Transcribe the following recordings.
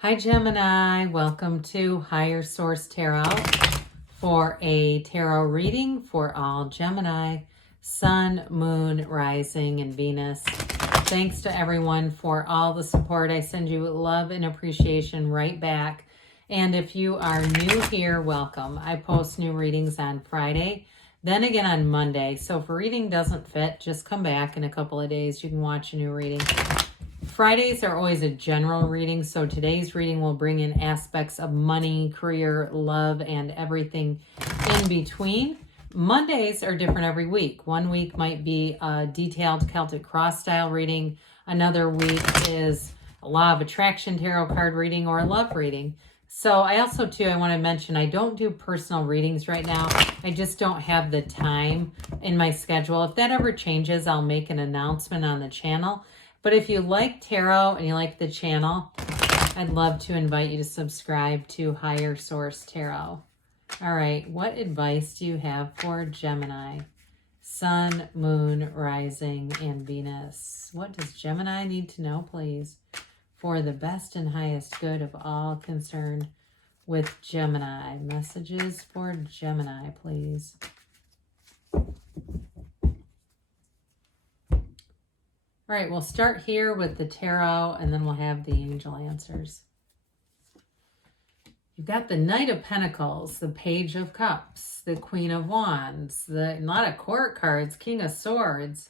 Hi Gemini, welcome to Higher Source Tarot for a tarot reading for all Gemini, Sun, Moon, Rising, and Venus. Thanks to everyone for all the support. I send you love and appreciation right back. And if you are new here, welcome. I post new readings on Friday, then again on Monday. So if a reading doesn't fit, just come back in a couple of days. You can watch a new reading. Fridays are always a general reading, so today's reading will bring in aspects of money, career, love, and everything in between. Mondays are different every week. One week might be a detailed Celtic cross style reading. Another week is a law of attraction tarot card reading or a love reading. So I also, too, I want to mention I don't do personal readings right now. I just don't have the time in my schedule. If that ever changes, I'll make an announcement on the channel. But if you like tarot and you like the channel, I'd love to invite you to subscribe to Higher Source Tarot. All right, what advice do you have for Gemini? Sun, Moon, Rising, and Venus. What does Gemini need to know, please, for the best and highest good of all concerned with Gemini? Messages for Gemini, please. All right, we'll start here with the tarot, and then we'll have the angel answers. You've got the Knight of Pentacles, the Page of Cups, the Queen of Wands, a lot of court cards, King of Swords,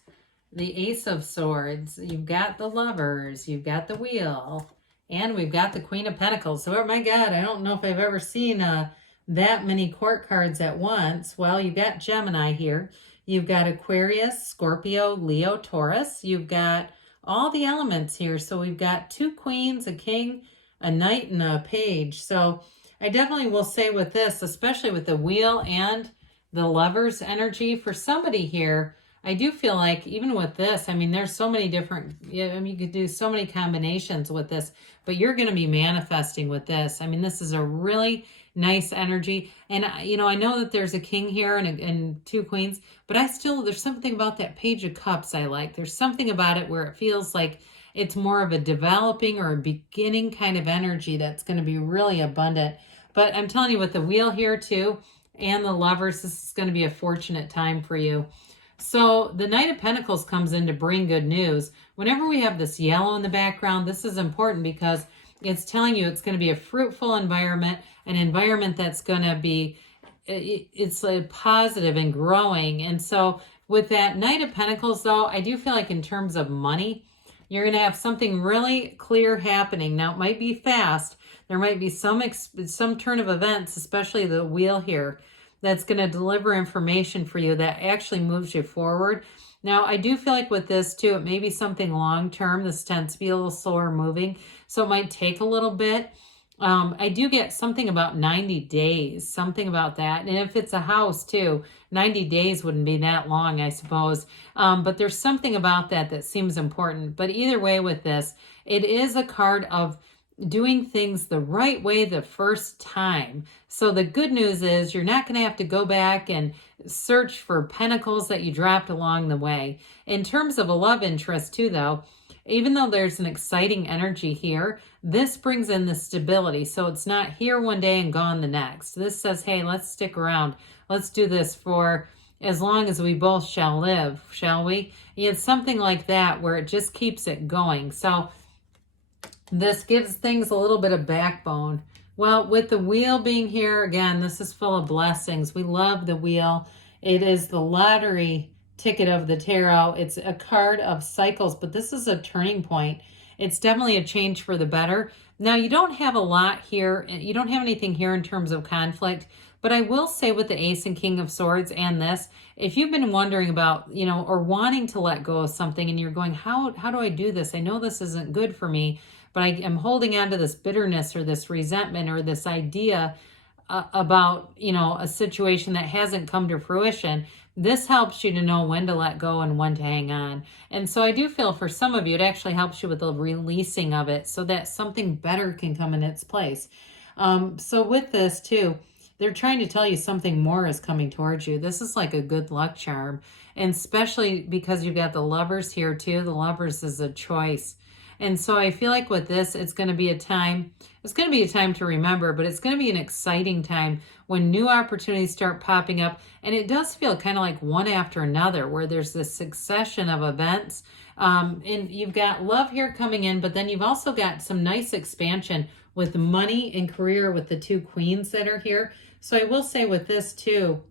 the Ace of Swords. You've got the Lovers, you've got the Wheel, and we've got the Queen of Pentacles. So, oh my God, I don't know if I've ever seen that many court cards at once. Well, you've got Gemini here. You've got Aquarius, Scorpio, Leo, Taurus. You've got all the elements here. So we've got two queens, a king, a knight, and a page. So I definitely will say with this, especially with the wheel and the Lovers energy, for somebody here, I do feel like even with this, I mean, there's so many different, you could do so many combinations with this, but you're going to be manifesting with this. I mean, this is a really nice energy. And, I know that there's a king here and two queens, but there's something about that Page of Cups I like. There's something about it where it feels like it's more of a developing or a beginning kind of energy that's going to be really abundant. But I'm telling you, with the Wheel here too, and the Lovers, this is going to be a fortunate time for you. So the Knight of Pentacles comes in to bring good news. Whenever we have this yellow in the background, this is important because it's telling you it's going to be a fruitful environment, an environment that's going to be, it's positive and growing. And so with that Knight of Pentacles, though, I do feel like in terms of money, you're going to have something really clear happening. Now, it might be fast. There might be some turn of events, especially the Wheel here, that's going to deliver information for you that actually moves you forward. Now, I do feel like with this too, it may be something long-term. This tends to be a little slower moving, so it might take a little bit. I do get something about 90 days, something about that. And if it's a house too, 90 days wouldn't be that long, I suppose. But there's something about that seems important. But either way with this, it is a card of doing things the right way the first time. So the good news is you're not going to have to go back and search for pentacles that you dropped along the way. In terms of a love interest too, though, even though there's an exciting energy here, this brings in the stability. So it's not here one day and gone the next. This says, hey, let's stick around. Let's do this for as long as we both shall live, shall we? It's something like that where it just keeps it going. So this gives things a little bit of backbone. Well, with the Wheel being here, again, this is full of blessings. We love the Wheel. It is the lottery ticket of the tarot. It's a card of cycles, but this is a turning point. It's definitely a change for the better. Now, you don't have a lot here. You don't have anything here in terms of conflict, but I will say with the Ace and King of Swords and this, if you've been wondering about, or wanting to let go of something and you're going, how do I do this? I know this isn't good for me, but I am holding on to this bitterness or this resentment or this idea about, a situation that hasn't come to fruition. This helps you to know when to let go and when to hang on. And so I do feel for some of you, it actually helps you with the releasing of it so that something better can come in its place. So with this too, they're trying to tell you something more is coming towards you. This is like a good luck charm. And especially because you've got the Lovers here too. The Lovers is a choice. And so I feel like with this, it's going to be a time to remember, but it's going to be an exciting time when new opportunities start popping up. And it does feel kind of like one after another, where there's this succession of events. And you've got love here coming in, but then you've also got some nice expansion with money and career with the two queens that are here. So I will say with this too,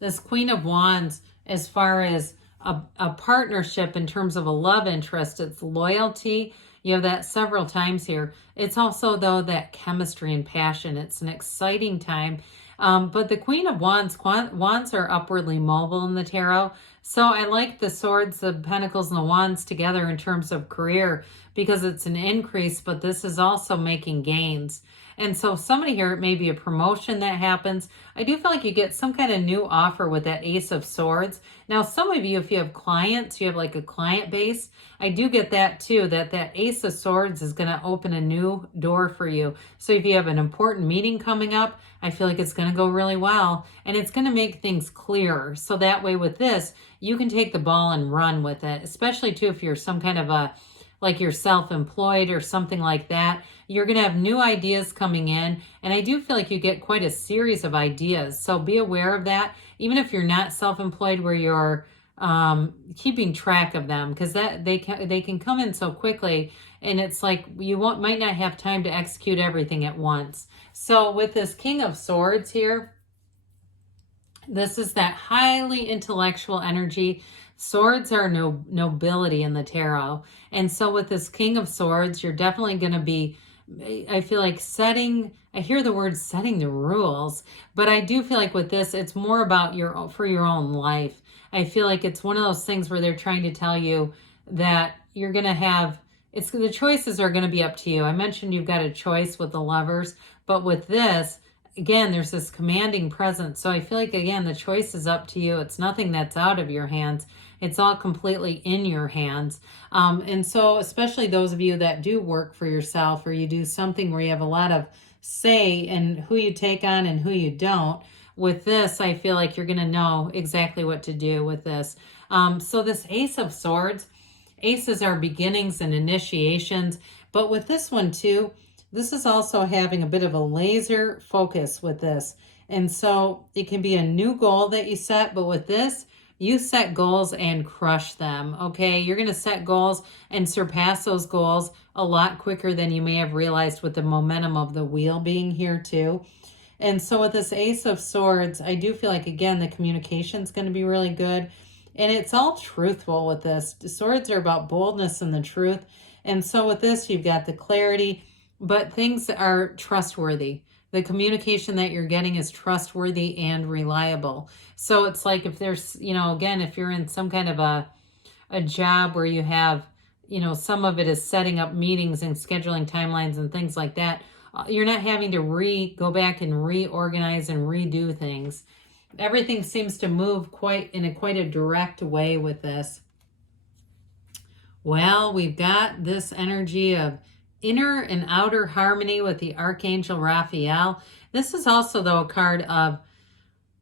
this Queen of Wands, as far as a partnership in terms of a love interest, it's loyalty. You have that several times here. It's also, though, that chemistry and passion. It's an exciting time. But the Queen of Wands, wands are upwardly mobile in the tarot. So I like the swords, the pentacles, and the wands together in terms of career because it's an increase, but this is also making gains. And so somebody here, it may be a promotion that happens. I do feel like you get some kind of new offer with that Ace of Swords. Now, some of you, if you have clients, you have like a client base, I do get that too, that Ace of Swords is going to open a new door for you. So if you have an important meeting coming up, I feel like it's going to go really well and it's going to make things clearer. So that way with this, you can take the ball and run with it, especially too if you're some kind of like you're self-employed or something like that. You're going to have new ideas coming in. And I do feel like you get quite a series of ideas. So be aware of that. Even if you're not self-employed where you're keeping track of them, because they can come in so quickly and it's like you might not have time to execute everything at once. So with this King of Swords here, this is that highly intellectual energy. Swords are nobility in the tarot. And so with this King of Swords, you're definitely going to be, I feel like I hear the word setting the rules, but I do feel like with this, it's more about for your own life. I feel like it's one of those things where they're trying to tell you that you're going to have, the choices are going to be up to you. I mentioned you've got a choice with the Lovers, but with this, again, there's this commanding presence. So I feel like, again, the choice is up to you. It's nothing that's out of your hands. It's all completely in your hands. And so especially those of you that do work for yourself or you do something where you have a lot of say in who you take on and who you don't, with this, I feel like you're going to know exactly what to do with this. So this Ace of Swords, aces are beginnings and initiations. But with this one too, this is also having a bit of a laser focus with this. And so it can be a new goal that you set, but with this, you set goals and crush them, okay? You're going to set goals and surpass those goals a lot quicker than you may have realized with the momentum of the wheel being here too. And so with this Ace of Swords, I do feel like, again, the communication is going to be really good. And it's all truthful with this. The swords are about boldness and the truth. And so with this, you've got the clarity, but things are trustworthy. The communication that you're getting is trustworthy and reliable. So it's like if there's, again, if you're in some kind of a job where you have, some of it is setting up meetings and scheduling timelines and things like that, you're not having to go back and reorganize and redo things. Everything seems to move in a quite a direct way with this. Well, we've got this energy of inner and outer harmony with the Archangel Raphael. This is also, though, a card of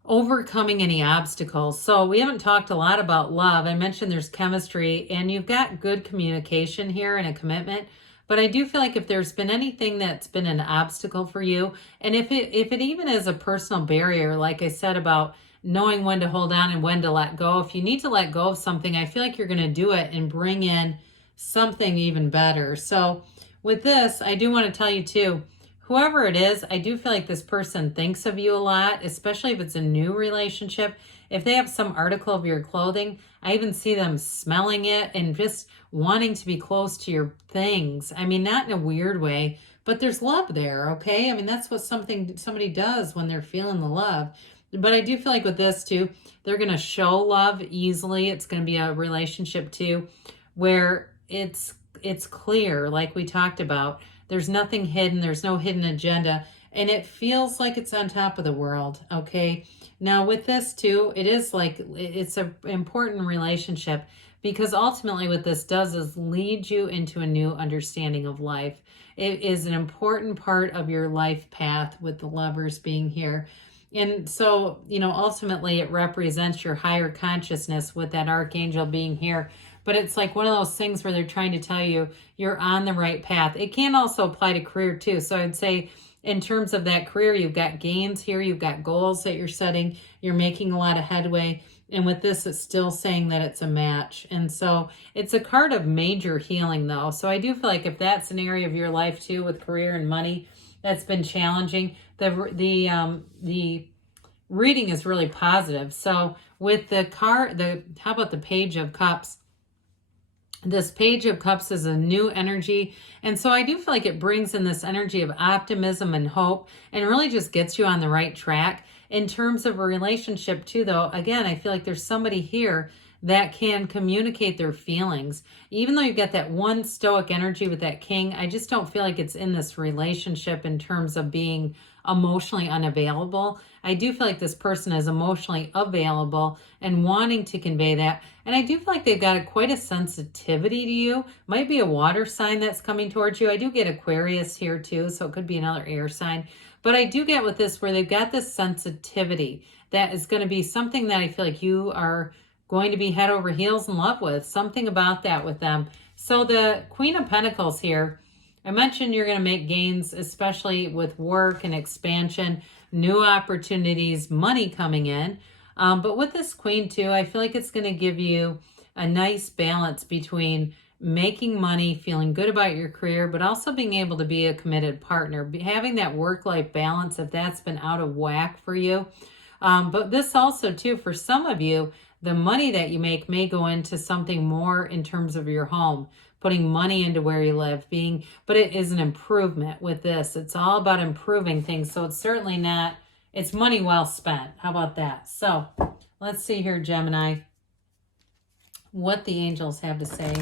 overcoming any obstacles. So we haven't talked a lot about love. I mentioned there's chemistry and you've got good communication here and a commitment. But I do feel like if there's been anything that's been an obstacle for you, and if it even is a personal barrier, like I said about knowing when to hold on and when to let go, if you need to let go of something, I feel like you're going to do it and bring in something even better. So with this, I do want to tell you too, whoever it is, I do feel like this person thinks of you a lot, especially if it's a new relationship. If they have some article of your clothing, I even see them smelling it and just wanting to be close to your things. I mean, not in a weird way, but there's love there, okay? I mean, that's what somebody does when they're feeling the love. But I do feel like with this too, they're going to show love easily. It's going to be a relationship too where it's clear, like we talked about. There's nothing hidden. There's no hidden agenda. And it feels like it's on top of the world, okay? Now with this too, it is like, it's an important relationship because ultimately what this does is lead you into a new understanding of life. It is an important part of your life path with the Lovers being here. And so, ultimately it represents your higher consciousness with that Archangel being here. but it's like one of those things where they're trying to tell you you're on the right path. It can also apply to career too. So I'd say in terms of that career, you've got gains here, you've got goals that you're setting, you're making a lot of headway. And with this, it's still saying that it's a match. And so it's a card of major healing, though. So I do feel like if that's an area of your life, too, with career and money that's been challenging, the reading is really positive. So with the card, how about the Page of Cups? This Page of Cups is a new energy. And so I do feel like it brings in this energy of optimism and hope and really just gets you on the right track. In terms of a relationship too, though, again, I feel like there's somebody here that can communicate their feelings. Even though you've got that one stoic energy with that king, I just don't feel like it's in this relationship in terms of being emotionally unavailable. I do feel like this person is emotionally available and wanting to convey that. And I do feel like they've got quite a sensitivity to you. Might be a water sign that's coming towards you. I do get Aquarius here too, so it could be another air sign. But I do get with this where they've got this sensitivity that is going to be something that I feel like you are going to be head over heels in love with. Something about that with them. So the Queen of Pentacles here, I mentioned you're going to make gains, especially with work and expansion, new opportunities, money coming in. But with this Queen too, I feel like it's going to give you a nice balance between making money, feeling good about your career, but also being able to be a committed partner, having that work-life balance if that's been out of whack for you. But this also too, for some of you, the money that you make may go into something more in terms of your home, putting money into where you live, but it is an improvement with this. It's all about improving things. So it's certainly not, it's money well spent. How about that? So let's see here, Gemini, what the angels have to say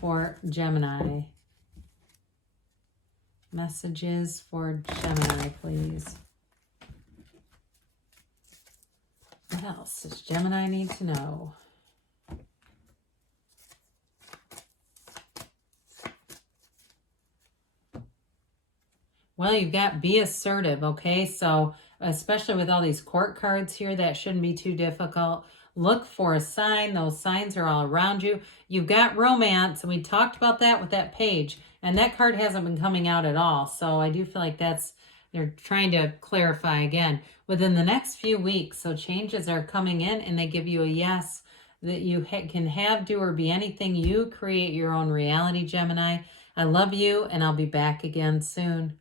for Gemini. Messages for Gemini, please. What else does Gemini need to know? Well, you've got be assertive, okay? So especially with all these court cards here, that shouldn't be too difficult. Look for a sign. Those signs are all around you. You've got romance, and we talked about that with that page, and that card hasn't been coming out at all. So I do feel like they're trying to clarify again within the next few weeks. So changes are coming in, and they give you a yes that you can have, do, or be anything. You create your own reality, Gemini. I love you, and I'll be back again soon.